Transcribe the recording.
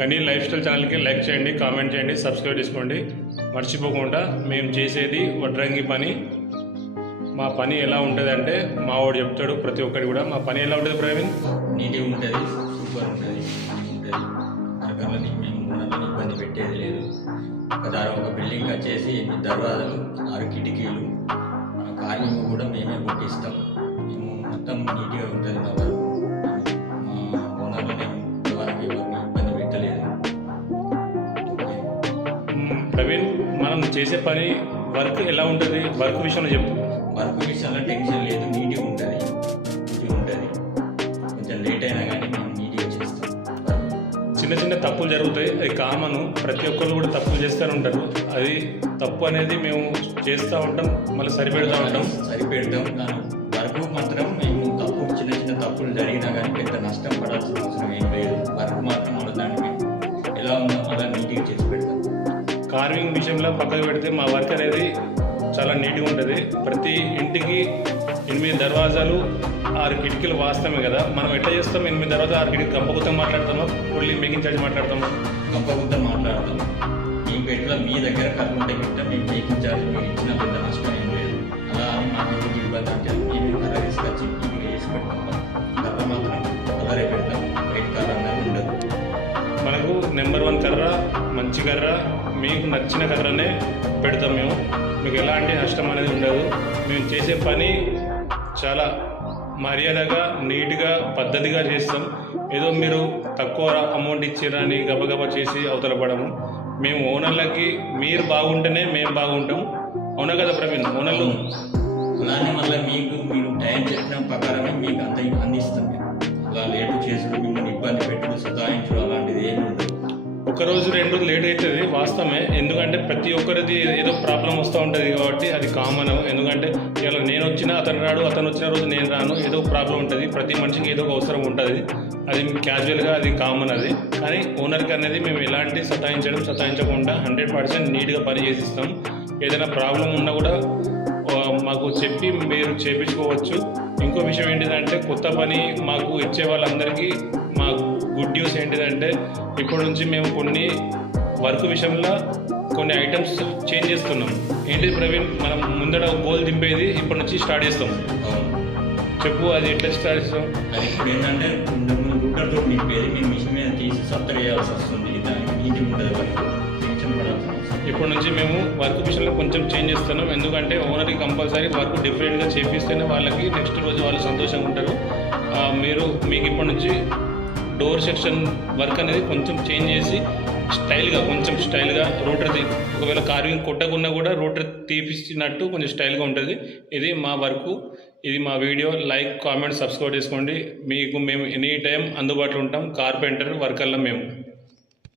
గని life style ఛానల్కి like చేయండి, కామెంట్ చేయండి, సబ్స్క్రైబ్ చేసుకోండి. మర్చిపోకుండా మేము చేసేది వడ్రంగి పని. మా పని ఎలా ఉంటుంది అంటే మా వాడు చెప్తాడు ప్రతి ఒక్కటి కూడా. మా పని ఎలా ఉంటుంది ప్రవీణ్? నీట్గా ఉంటుంది, సూపర్ ఉంటుంది, ఉంటుంది. సర్కార్లని మేము ఓనర్లను ఇబ్బంది పెట్టేది లేదు. ఒక బిల్డింగ్ వచ్చేసి 8 దర్వాజాలు, 6 కిటికీలు, కార్మికులు కూడా మేమే కొట్టిస్తాం. మేము మొత్తం నీట్గా ఉంటుంది మా వరకు. మా ఓనర్లని వరకు ఎవరిని ఇబ్బంది పెట్టలేదు. ప్రవీణ్, మనం చేసే పని వర్క్ ఎలా ఉంటుంది? వర్క్ విషయంలో చెప్పు. వర్క్ విషయంలో టెన్షన్ లేదు, నీట్గా ఉంటుంది, కొంచెం లేట్ అయినా కానీ మేము నీట్గా చేస్తాం. చిన్న చిన్న తప్పులు జరుగుతాయి, అది కామన్. ప్రతి ఒక్కరు కూడా తప్పులు చేస్తూనే ఉంటారు. అది తప్పు అనేది మేము చేస్తూ ఉంటాం, మళ్ళీ సరిపెడతా కానీ వరకు మాత్రం మేము చిన్న చిన్న తప్పులు జరిగినా కానీ పెద్ద నష్టం పడాల్సిన అవసరం ఏం లేదు. వరకు మాత్రం మన దాన్ని ఎలా ఉందో అలా నీట్గా చేసి పెడతాం. కార్వింగ్ విషయంలో పక్కకు పెడితే మా వర్క్ అనేది చాలా నీట్గా ఉంటుంది. ప్రతి ఇంటికి 8 దర్వాజాలు, 6 కిటికీలు వాస్తవమే కదా. మనం ఎట్లా చేస్తాం? 8 దర్వాజాలు, 6 కిటికీలు గంపగుత్తం మాట్లాడతామో, ఫుల్లీ మేకింగ్ ఛార్జ్ మాట్లాడతాము? గంపగుత్తం మాట్లాడతాం. మీకు ఎట్లా మీ దగ్గర కర్రుంటే గిట్ట మేము మేకింగ్ ఛార్జ్ మీరు ఇచ్చిన పెద్ద నష్టం ఏం లేదు. అలా అని మాకు ఇబ్బంది అంటే మేము కర్ర తీసుకొచ్చి నీట్గా వేసి పెడతాం. కర్ర మాత్రం కలరే పెడతాం, వైట్ కర్ర అనేది ఉండదు. మనకు నెంబర్ 1 కర్ర, మంచి కర్ర, మీకు నచ్చిన కర్రనే పెడతాం మేము. మీకు ఎలాంటి నష్టం అనేది ఉండదు. మేము చేసే పని చాలా మర్యాదగా, నీట్గా, పద్ధతిగా చేస్తాం. ఏదో మీరు తక్కువ అమౌంట్ ఇచ్చారని గబగబా చేసి అవతల పడము. మేము ఓనర్లకి మీరు బాగుంటేనే మేము బాగుంటాం. అవునా కదా ప్రవీణ్? ఓనర్లు అలానే మళ్ళీ మీరు టైం చెప్పిన ప్రకారమే మీకు అందిస్తాం. మేము అలా లేటు చేసుడు, మిమ్మల్ని ఇబ్బంది పెట్టుడు, సతాయించడం అలాంటిది ఏమి ఉండదు. ఒకరోజు 2 రోజులు లేట్ అవుతుంది వాస్తవమే. ఎందుకంటే ప్రతి ఒక్కరిది ఏదో ప్రాబ్లం వస్తూ ఉంటుంది కాబట్టి అది కామన్. ఎందుకంటే ఇలా నేను వచ్చినా అతను రాడు, అతను వచ్చిన రోజు నేను రాను, ఏదో ప్రాబ్లం ఉంటుంది. ప్రతి మనిషికి ఏదో ఒక అవసరం ఉంటుంది. అది క్యాజువల్గా అది కామన్. అది కానీ ఓనర్కి అనేది మేము ఎలాంటి సతాయించకుండా 100% నీట్గా పని చేసిస్తాం. ఏదైనా ప్రాబ్లం ఉన్నా కూడా మాకు చెప్పి మీరు చేయించుకోవచ్చు. ఇంకో విషయం ఏంటిదంటే కొత్త పని మాకు ఇచ్చే వాళ్ళందరికీ మా గుడ్ న్యూస్ ఏంటిదంటే ఇప్పటి నుంచి మేము కొన్ని వర్క్ విషయంలో కొన్ని ఐటమ్స్ చేంజ్ చేస్తున్నాం. ఏంటిది ప్రవీణ్? మనం ముందర గోల్ దింపేది ఇప్పటి నుంచి స్టార్ట్ చేస్తాం. చెప్పు, అది ఎట్లా స్టార్ట్ చేస్తాం? అది ఇప్పుడు ఏంటంటే రూటర్తో నింపేది మేము మిషన్ మీద తీసి సత్తర్ చేయాల్సి వస్తుంది. దానికి నీటి ఉంటుంది వరకు టెన్షన్ పడాల్సిన. ఇప్పటి నుంచి మేము వర్క్ విషయంలో కొంచెం చేంజ్ చేస్తున్నాం. ఎందుకంటే ఓనర్కి కంపల్సరీ వర్క్ డిఫరెంట్గా చేపిస్తేనే వాళ్ళకి నెక్స్ట్ రోజు వాళ్ళు సంతోషంగా ఉంటారు. మీకు ఇప్పటి నుంచి డోర్ సెక్షన్ వర్క్ అనేది కొంచెం చేంజ్ చేసి కొంచెం స్టైల్గా రోటర్ ఒకవేళ కార్వింగ్ కొట్టకున్నా కూడా రోటర్ తీపిచ్చినట్టు కొంచెం స్టైల్గా ఉంటుంది. ఇది మా వర్క్, ఇది మా వీడియో. లైక్, కామెంట్, సబ్స్క్రైబ్ చేసుకోండి. మేము ఎనీ టైం అందుబాటులో ఉంటాం. కార్పెంటర్ వర్కర్లో మేము.